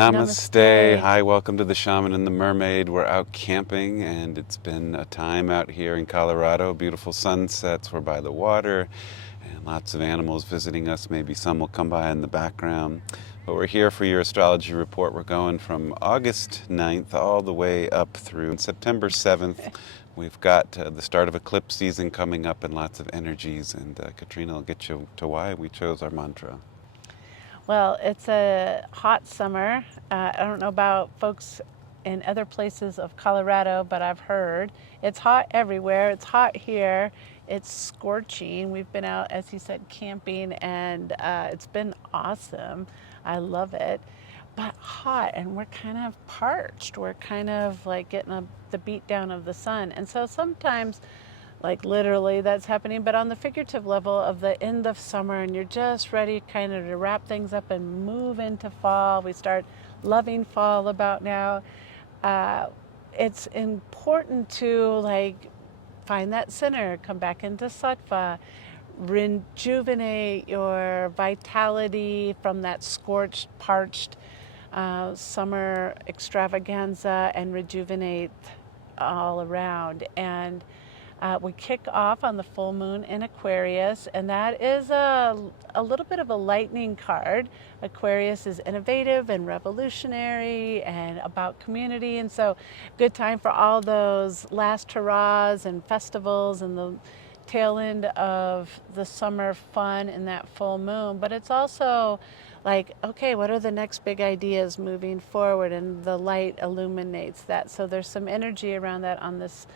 Namaste. Namaste. Hi, welcome to the Shaman and the Mermaid. We're out camping and it's been a time out here in Colorado. Beautiful sunsets. We're by the water and lots of animals visiting us. Maybe some will come by in the background. But we're here for your astrology report. We're going from August 9th all the way up through September 7th. We've got the start of eclipse season coming up and lots of energies. And Katrina will get you to why we chose our mantra. Well, it's a hot summer. I don't know about folks in other places of Colorado, but I've heard it's hot everywhere. It's hot here. It's scorching. We've been out, as he said, camping, and it's been awesome. I love it. But hot, and we're kind of parched. We're kind of like getting the beat down of the sun. And so sometimes, like literally that's happening, but on the figurative level of the end of summer, and you're just ready kind of to wrap things up and move into fall. We start loving fall about now. It's important to like find that center, come back into sattva, rejuvenate your vitality from that scorched, parched summer extravaganza, and rejuvenate all around. And we kick off on the full moon in Aquarius, and that is a little bit of a lightning card. Aquarius is innovative and revolutionary and about community, and so good time for all those last hurrahs and festivals and the tail end of the summer fun in that full moon. But it's also like, okay, what are the next big ideas moving forward? And the light illuminates that. So there's some energy around that on this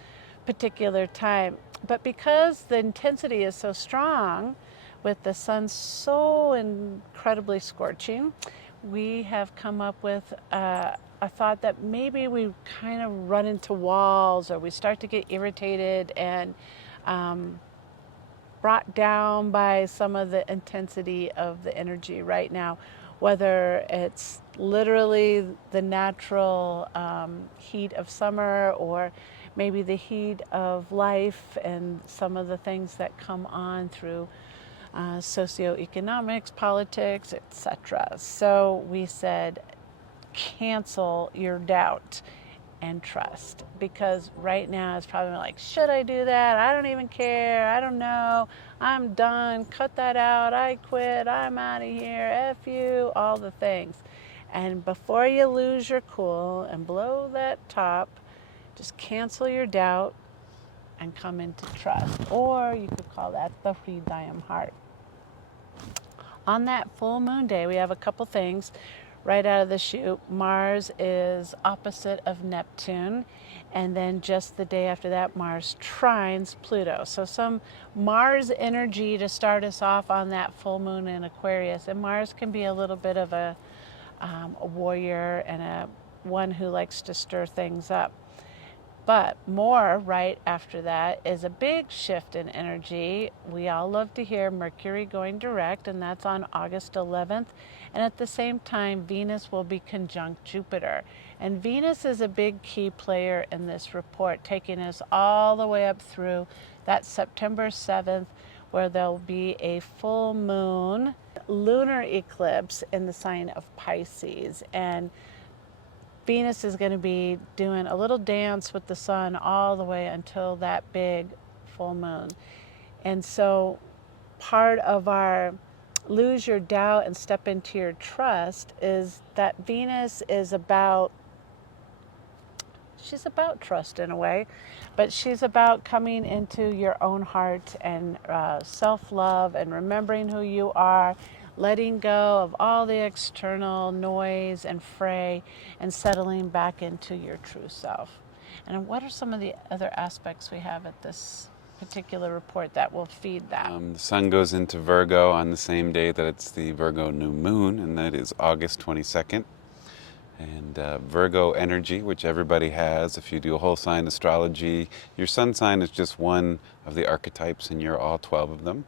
particular time. But because the intensity is so strong, with the sun so incredibly scorching, we have come up with a thought that maybe we kind of run into walls, or we start to get irritated and brought down by some of the intensity of the energy right now, whether it's literally the natural heat of summer, or maybe the heat of life and some of the things that come on through socioeconomics, politics, etc. So we said, cancel your doubt and trust, because right now it's probably like, should I do that? I don't even care. I don't know. I'm done. Cut that out. I quit. I'm out of here. F you. All the things. And before you lose your cool and blow that top, just cancel your doubt and come into trust. Or you could call that the Hridayam heart. On that full moon day, we have a couple things right out of the chute. Mars is opposite of Neptune, and then just the day after that, Mars trines Pluto. So some Mars energy to start us off on that full moon in Aquarius. And Mars can be a little bit of a warrior and a one who likes to stir things up. But more right after that is a big shift in energy. We all love to hear Mercury going direct, and that's on August 11th. And at the same time, Venus will be conjunct Jupiter. And Venus is a big key player in this report, taking us all the way up through that September 7th, where there'll be a full moon lunar eclipse in the sign of Pisces. And Venus is going to be doing a little dance with the sun all the way until that big full moon. And so part of our lose your doubt and step into your trust is that Venus is about, she's about trust in a way, but she's about coming into your own heart and self-love and remembering who you are, letting go of all the external noise and fray, and settling back into your true self. And what are some of the other aspects we have at this particular report that will feed that? The sun goes into Virgo on the same day that it's the Virgo new moon, and that is August 22nd. And Virgo energy, which everybody has, if you do a whole sign astrology, your sun sign is just one of the archetypes, and you're all 12 of them.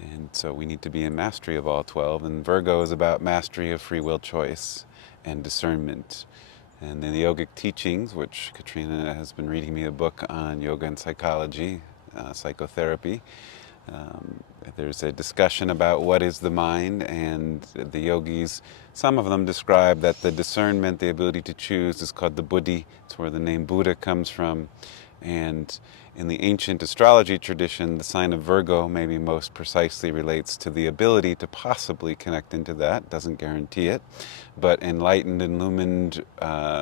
And so we need to be in mastery of all 12. And Virgo is about mastery of free will choice and discernment. And in the yogic teachings, which Katrina has been reading me a book on yoga and psychology, psychotherapy, There's a discussion about what is the mind, and the yogis, some of them describe that the discernment, the ability to choose, is called the buddhi. It's where the name Buddha comes from. And in the ancient astrology tradition, the sign of Virgo maybe most precisely relates to the ability to possibly connect into that. Doesn't guarantee it. But enlightened, illumined,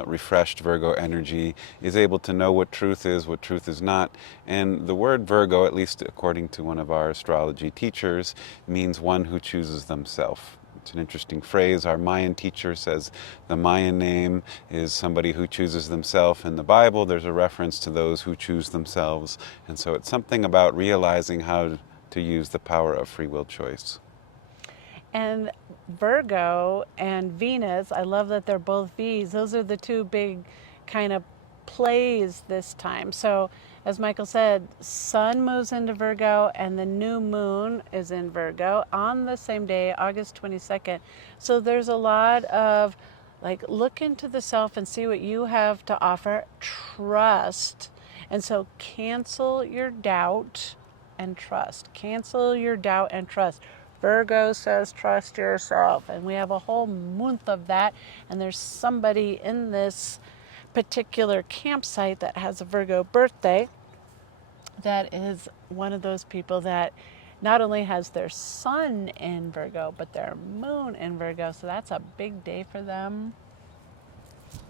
refreshed Virgo energy is able to know what truth is not. And the word Virgo, at least according to one of our astrology teachers, means one who chooses themselves. It's an interesting phrase. Our Mayan teacher says the Mayan name is somebody who chooses themselves. In the Bible, there's a reference to those who choose themselves. And so it's something about realizing how to use the power of free will choice. And Virgo and Venus, I love that they're both V's. Those are the two big kind of plays this time. So, as Michael said, Sun moves into Virgo and the new moon is in Virgo on the same day, August 22nd. So, there's a lot of like look into the self and see what you have to offer, trust. And so, cancel your doubt and trust. Cancel your doubt and trust. Virgo says trust yourself, and we have a whole month of that, and there's somebody in this particular campsite that has a Virgo birthday that is one of those people that not only has their sun in Virgo, but their moon in Virgo, so that's a big day for them,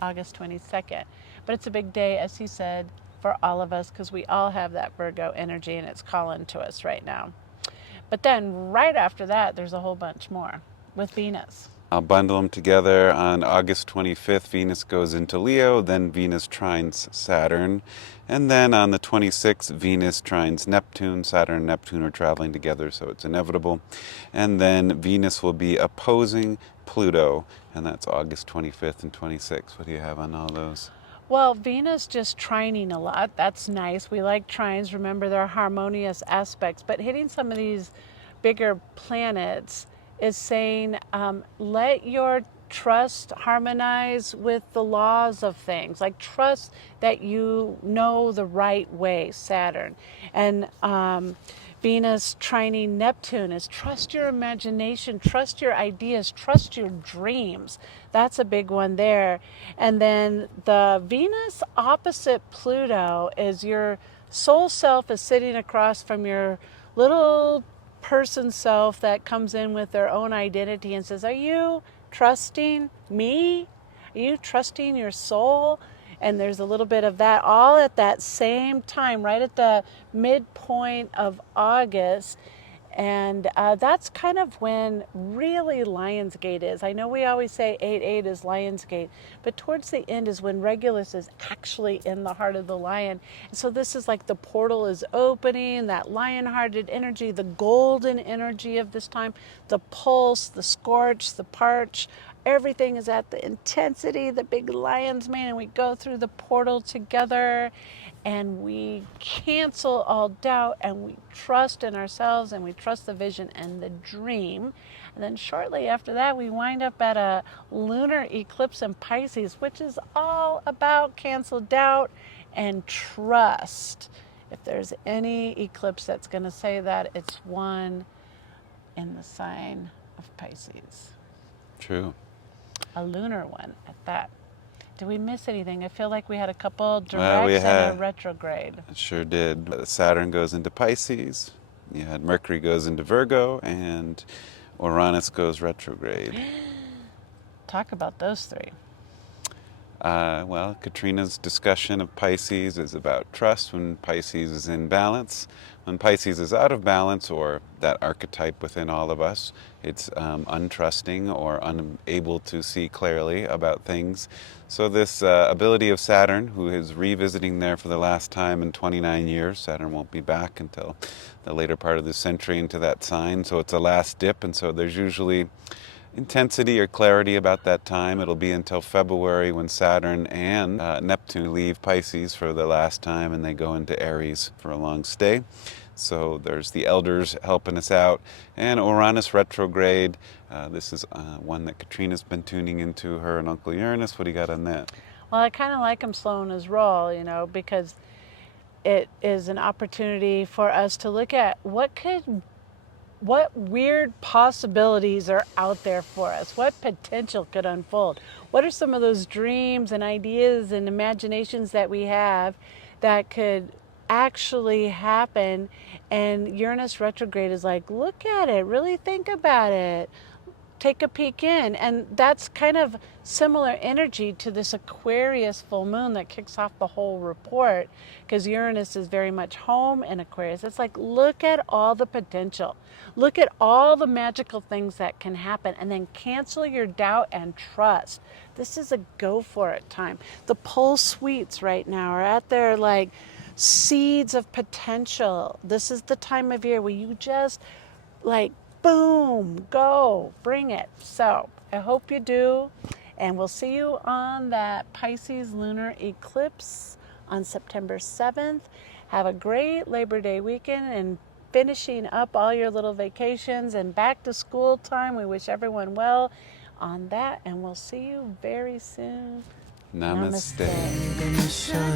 August 22nd. But it's a big day, as he said, for all of us because we all have that Virgo energy and it's calling to us right now. But then right after that, there's a whole bunch more with Venus. I'll bundle them together. On August 25th, Venus goes into Leo, then Venus trines Saturn. And then on the 26th, Venus trines Neptune. Saturn and Neptune are traveling together, so it's inevitable. And then Venus will be opposing Pluto, and that's August 25th and 26th. What do you have on all those? Well, Venus just trining a lot. That's nice. We like trines. Remember, they're harmonious aspects. But hitting some of these bigger planets is saying, let your trust harmonize with the laws of things. Like trust that you know the right way, Saturn. And Venus trining Neptune is trust your imagination, trust your ideas, trust your dreams. That's a big one there. And then the Venus opposite Pluto is your soul self is sitting across from your little person self that comes in with their own identity and says, are you trusting me? Are you trusting your soul? And there's a little bit of that all at that same time, right at the midpoint of August. And that's kind of when really Lionsgate is. I know we always say 8-8 is Lionsgate, but towards the end is when Regulus is actually in the heart of the lion. And so this is like the portal is opening, that lion-hearted energy, the golden energy of this time, the pulse, the scorch, the parch, everything is at the intensity, the big lion's mane, and we go through the portal together and we cancel all doubt and we trust in ourselves and we trust the vision and the dream. And then shortly after that, we wind up at a lunar eclipse in Pisces, which is all about cancel doubt and trust. If there's any eclipse that's going to say that, it's one in the sign of Pisces. True. A lunar one at that. Did we miss anything? I feel like we had a couple directs and a retrograde. It sure did. Saturn goes into Pisces. You had Mercury goes into Virgo, and Uranus goes retrograde. Talk about those three. Well, Katrina's discussion of Pisces is about trust when Pisces is in balance. When Pisces is out of balance, or that archetype within all of us, it's untrusting or unable to see clearly about things. So this ability of Saturn, who is revisiting there for the last time in 29 years, Saturn won't be back until the later part of the century into that sign, so it's a last dip, and so there's usually intensity or clarity about that time. It'll be until February when Saturn and Neptune leave Pisces for the last time and they go into Aries for a long stay. So there's the elders helping us out. And Uranus retrograde. This is one that Katrina's been tuning into, her and Uncle Uranus. What do you got on that? Well, I kind of like him slowing his roll, because it is an opportunity for us to look at what weird possibilities are out there for us, what potential could unfold, what are some of those dreams and ideas and imaginations that we have that could actually happen. And Uranus retrograde is like, look at it, really think about it, take a peek in. And that's kind of similar energy to this Aquarius full moon that kicks off the whole report, because Uranus is very much home in Aquarius. It's like, look at all the potential, look at all the magical things that can happen, and then cancel your doubt and trust. This is a go for it time. The pole suites right now are at their like seeds of potential. This is the time of year where you just like, boom, go, bring it. So I hope you do. And we'll see you on that Pisces lunar eclipse on September 7th. Have a great Labor Day weekend and finishing up all your little vacations and back to school time. We wish everyone well on that, and we'll see you very soon. Namaste. Namaste.